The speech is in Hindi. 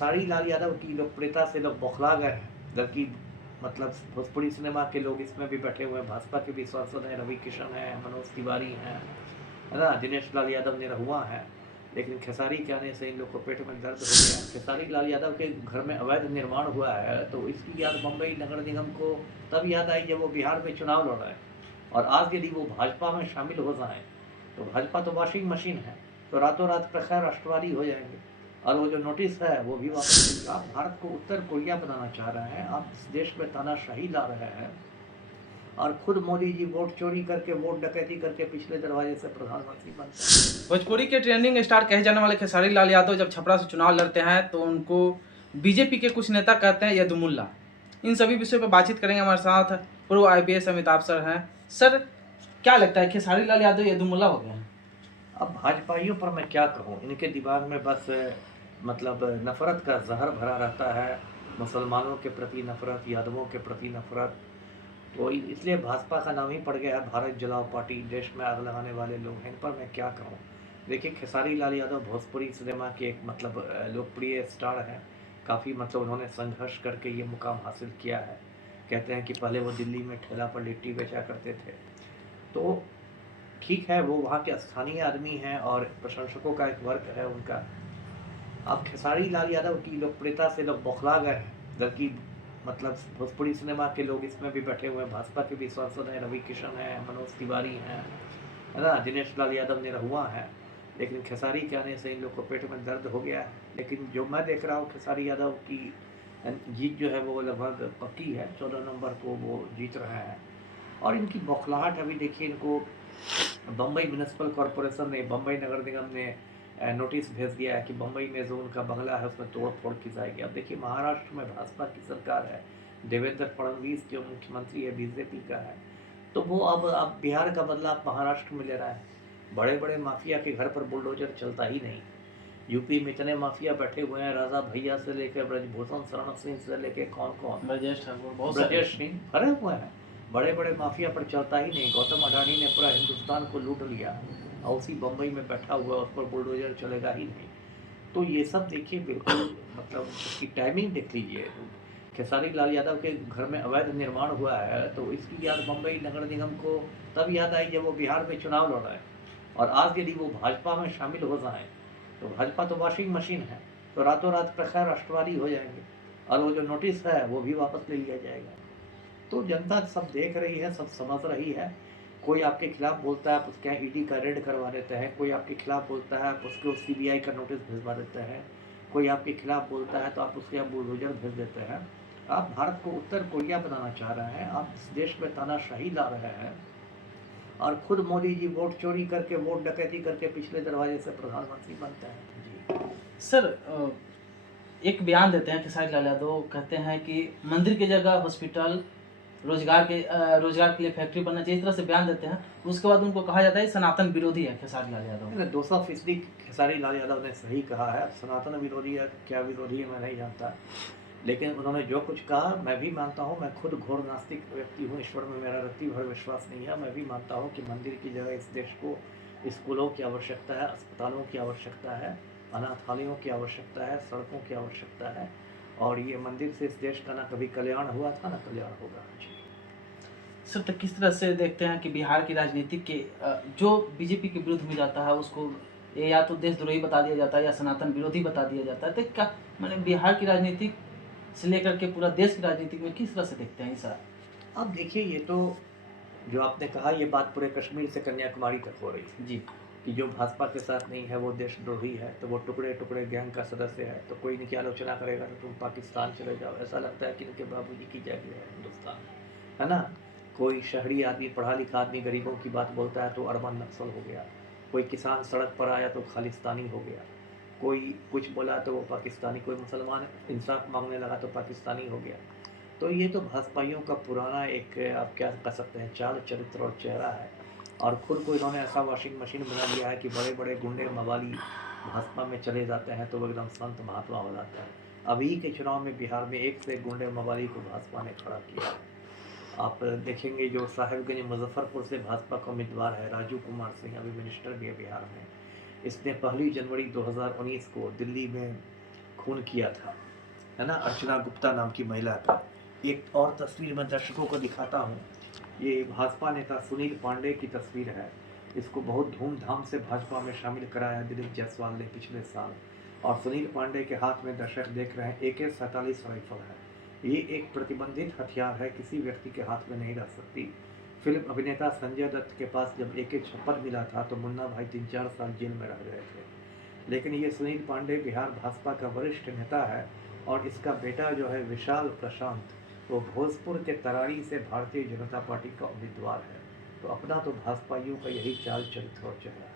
खेसारी लाल यादव की लोकप्रियता से लोग बौखला गए हैं, जबकि मतलब भोजपुरी सिनेमा के लोग इसमें भी बैठे हुए हैं, भाजपा के भी सांसद हैं, रवि किशन हैं, मनोज तिवारी हैं, है ना, दिनेश लाल यादव निरहुआ हैं। लेकिन खेसारी के आने से इन लोग को पेट में दर्द हो गया। खेसारी लाल यादव के घर में अवैध निर्माण हुआ है, तो इसकी याद बम्बई नगर निगम को तब याद आई जब वो बिहार में चुनाव लड़ रहे हैं। और आज यदि वो भाजपा में शामिल हो जाएं, तो भाजपा तो वॉशिंग मशीन है, तो रातों रात प्रखर राष्ट्रवादी हो जाएंगे। और वो जो नोटिस है वो भी वापस आप भारत को उत्तर कोरिया बनाना चाह रहे हैं, आप इस देश में तानाशाही ला रहे हैं, और खुद मोदी जी वोट चोरी करके, वोट डकैती करके पिछले दरवाजे से प्रधानमंत्री बनते हैं। भोजपुरी के ट्रेंडिंग स्टार कहे जाने वाले खेसारी लाल यादव जब छपरा से चुनाव लड़ते हैं तो उनको बीजेपी के कुछ नेता कहते हैं यदुमुल्ला। इन सभी विषयों पर बातचीत करेंगे। हमारे साथ पूर्व IPS अमिताभ सर हैं। सर, क्या लगता है खेसारी लाल यादव यदुमुल्ला हो गए हैं? अब भाजपाइयों पर मैं क्या कहूँ, इनके दिमाग में बस मतलब नफरत का जहर भरा रहता है, मुसलमानों के प्रति नफरत, यादवों के प्रति नफरत। तो इसलिए भाजपा का नाम ही पड़ गया है भारत जलाओ पार्टी, देश में आग लगाने वाले लोग हैं। इन पर मैं क्या कहूँ। देखिए, खेसारी लाल यादव भोजपुरी सिनेमा के एक मतलब लोकप्रिय स्टार हैं। काफ़ी मतलब उन्होंने संघर्ष करके ये मुकाम हासिल किया है। कहते हैं कि पहले वो दिल्ली में ठेला पर लिट्टी बेचा करते थे। तो ठीक है, वो वहाँ के स्थानीय आदमी हैं और प्रशंसकों का एक वर्ग है उनका। अब खेसारी लाल यादव की लोकप्रियता से लोग बौखला गए हैं, जबकि मतलब भोजपुरी सिनेमा के लोग इसमें भी बैठे हुए हैं, भाजपा के भी सांसद हैं, रवि किशन हैं, मनोज तिवारी हैं, है ना, दिनेश लाल यादव निरहुआ हैं। लेकिन खेसारी के आने से इन लोग को पेट में दर्द हो गया है। लेकिन जो मैं देख रहा हूँ, खेसारी यादव की जीत जो है वो लगभग पक्की है। 14 नवंबर को वो जीत रहे हैं। और इनकी बौखलाहट अभी देखिए, इनको बम्बई म्यूनिसिपल कॉरपोरेशन ने, बम्बई नगर निगम ने नोटिस भेज दिया है कि बम्बई में जो उनका बंगला है उसमें तोड़ फोड़ की जाएगी। अब देखिए, महाराष्ट्र में भाजपा की सरकार है, देवेंद्र फडणवीस जो मुख्यमंत्री है बीजेपी का है, तो वो अब बिहार का बदला महाराष्ट्र में ले रहा है। बड़े बड़े माफिया के घर पर बुलडोजर चलता ही नहीं। यूपी में इतने माफिया बैठे हुए हैं, राजा भैया से लेकर ब्रजभूषण शरण सिंह से लेकर कौन कौन, ब्रजेश ठाकुर, बहुत ब्रजेश सिंह भरे हुए हैं। बड़े बड़े माफिया पर चलता ही नहीं। गौतम अडानी ने पूरा हिंदुस्तान को लूट लिया और उसी बम्बई में बैठा हुआ, उस पर बुलडोजर चलेगा ही नहीं। तो ये सब देखिए, बिल्कुल मतलब उसकी टाइमिंग देख लीजिए। खेसारी लाल यादव के घर में अवैध निर्माण हुआ है, तो इसकी याद बम्बई नगर निगम को तब याद आई जब वो बिहार में चुनाव लड़ रहे हैं। और आज यदि वो भाजपा में शामिल हो जाएं, तो भाजपा तो वॉशिंग मशीन है, तो रातों रात प्रखर राष्ट्रवादी हो जाएंगे। और वो जो नोटिस है वो भी वापस ले लिया जाएगा। तो जनता सब देख रही है, सब समझ रही है। कोई आपके खिलाफ बोलता है, आप उसके यहाँ ईडी का रेड करवा देते हैं। कोई आपके खिलाफ बोलता है, आप उसको CBI का नोटिस भिजवा देते हैं। कोई आपके खिलाफ बोलता है तो आप उसके यहाँ बुलडोजर भेज देते हैं। आप भारत को उत्तर कोरिया बनाना चाह रहे हैं, आप इस देश में तानाशाही ला रहे हैं, और खुद मोदी जी वोट चोरी करके, वोट डकैती करके पिछले दरवाजे से प्रधानमंत्री बनते हैं। जी सर, एक बयान देते हैं खेसारी लाल यादव, कहते हैं कि मंदिर की जगह हॉस्पिटल, रोजगार के लिए फैक्ट्री बनना चाहिए, इस तरह से बयान देते हैं। उसके बाद उनको कहा जाता है सनातन विरोधी है खेसारी लाल यादव। 200% खेसारी लाल यादव ने सही कहा है। सनातन विरोधी है, क्या विरोधी है मैं नहीं जानता, लेकिन उन्होंने जो कुछ कहा मैं भी मानता हूँ। मैं खुद घोर नास्तिक व्यक्ति हूँ, ईश्वर में मेरा रत्ती भर विश्वास नहीं है। मैं भी मानता हूँ कि मंदिर की जगह इस देश को स्कूलों की आवश्यकता है, अस्पतालों की आवश्यकता है, अनाथालयों की आवश्यकता है, सड़कों की आवश्यकता है। और ये मंदिर से इस देश का ना कभी कल्याण हुआ था, ना कल्याण होगा। सर, तो किस तरह से देखते हैं कि बिहार की राजनीति के जो बीजेपी के विरुद्ध में जाता है उसको या तो देशद्रोही बता दिया जाता है या सनातन विरोधी बता दिया जाता है, तो क्या मैंने बिहार की राजनीति से लेकर के पूरा देश की राजनीति में किस तरह से देखते हैं सर? अब देखिए, ये तो जो आपने कहा, ये बात पूरे कश्मीर से कन्याकुमारी तक हो रही है जी, कि जो भाजपा के साथ नहीं है वो देशद्रोही है, तो वो टुकड़े टुकड़े गैंग का सदस्य है। तो कोई इनकी आलोचना करेगा तो तुम पाकिस्तान चले जाओ। ऐसा लगता है कि इनके बाबूजी की जागीर है हिंदुस्तान, है ना। कोई शहरी आदमी, पढ़ा लिखा आदमी गरीबों की बात बोलता है तो अर्बन नक्सल हो गया। कोई किसान सड़क पर आया तो खालिस्तानी हो गया। कोई कुछ बोला तो वो पाकिस्तानी। कोई मुसलमान इंसाफ मांगने लगा तो पाकिस्तानी हो गया। तो ये तो भाजपाइयों का पुराना एक, आप क्या कह सकते हैं, चाल चरित्र और चेहरा है। और खुद को इन्होंने ऐसा वॉशिंग मशीन बना लिया है कि बड़े बड़े गुंडे मवाली भाजपा में चले जाते हैं तो वो एकदम संत महात्मा हो जाता है। अभी के चुनाव में बिहार में एक से एक गुंडे मवाली को भाजपा ने खड़ा किया है। आप देखेंगे, जो साहिबगंज मुजफ्फरपुर से भाजपा का उम्मीदवार है राजू कुमार सिंह, अभी मिनिस्टर भी है बिहार में। इसने 1 जनवरी 2019 को दिल्ली में खून किया था, है ना, अर्चना गुप्ता नाम की महिला का। एक और तस्वीर मैं दर्शकों को दिखाता हूँ। ये भाजपा नेता सुनील पांडे की तस्वीर है। इसको बहुत धूमधाम से भाजपा में शामिल कराया दिलीप जायसवाल ने पिछले साल। और सुनील पांडे के हाथ में दर्शक देख रहे हैं AK-47 राइफल है। ये एक प्रतिबंधित हथियार है, किसी व्यक्ति के हाथ में नहीं रह सकती। फिल्म अभिनेता संजय दत्त के पास जब AK-56 मिला था तो मुन्ना भाई 3-4 साल जेल में रह गए थे। लेकिन ये सुनील पांडे बिहार भाजपा का वरिष्ठ नेता है और इसका बेटा जो है विशाल प्रशांत, वो भोजपुर के तरारी से भारतीय जनता पार्टी का उम्मीदवार है। तो अपना तो भाजपाइयों का यही चाल चरित्र और चेहरा है।